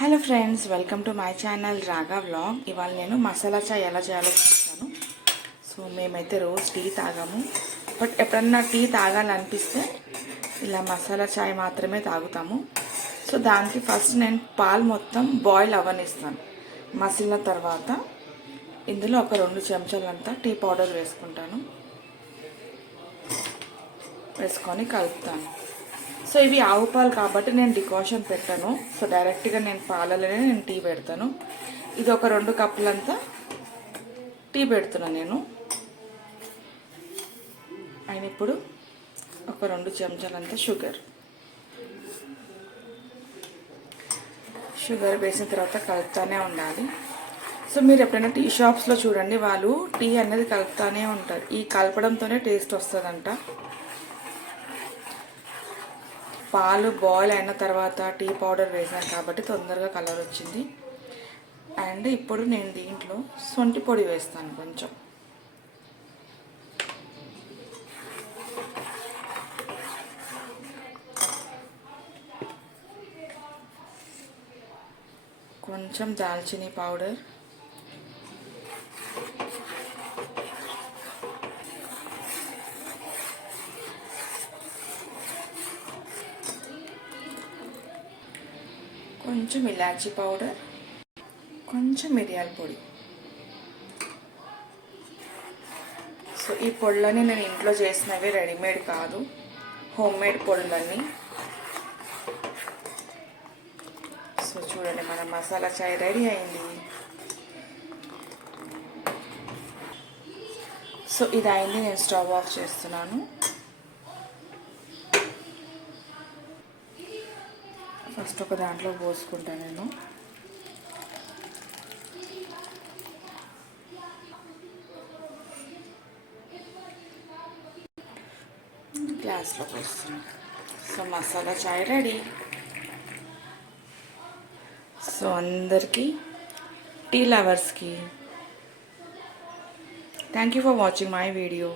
Hello friends, welcome to my channel రాగా vlog. ఇవాళ నేను మసాలా చాయ్ ఎలా చేయాలో చూస్తాను. సో మేమైతే రోజు టీ తాగాము, బట్ ఎప్పుడన్నా టీ తాగాలనిపిస్తే ఇలా మసాలా చాయ్ మాత్రమే తాగుతాము. సో దానికి ఫస్ట్ నేను పాలు మొత్తం బాయిల్ అవ్వనిస్తాను. మసిలిన తర్వాత ఇందులో ఒక 2 చెంచాలంతా టీ పౌడర్ వేసుకొని కలుపుతాను. సో ఇవి ఆవు పాలు కాబట్టి నేను డికాషన్ పెట్టాను. సో డైరెక్ట్గా నేను పాలలోనే టీ పెడతాను. ఇది ఒక 2 కప్పులంతా టీ పెడుతున్నాను నేను. అండ్ ఇప్పుడు ఒక 2 చెంచాలంతా షుగర్ వేసిన తర్వాత కలుపుతానే ఉండాలి. సో మీరు ఎప్పుడైనా టీ షాప్స్లో చూడండి, వాళ్ళు టీ అనేది కలుపుతానే ఉంటారు. ఈ కలపడంతోనే టేస్ట్ వస్తుందంట. పాలు బాయిల్ అయిన తర్వాత టీ పౌడర్ వేసాను కాబట్టి తొందరగా కలర్ వచ్చింది. అండ్ ఇప్పుడు నేను దీంట్లో సొంటి పొడి వేస్తాను. కొంచెం దాల్చినీ పౌడర్, కొంచెం ఇలాచీ పౌడర్, కొంచెం మిరియాల పొడి. సో ఈ పొడులన్నీ నేను ఇంట్లో చేసినవి, రెడీమేడ్ కాదు, హోమ్మేడ్ పొడులన్నీ. సో చూడండి, మన మసాలా చాయ్ రెడీ అయింది. సో ఇది అయింది, నేను స్టవ్ ఆఫ్ చేస్తున్నాను. ఫస్ట్ ఒక దాంట్లో పోసుకుంటాను నేను. గ్లాస్లో పోస్తున్నాను. So masala chai ready. So అందరికీ, టీ లవర్స్కి thank you for watching my video.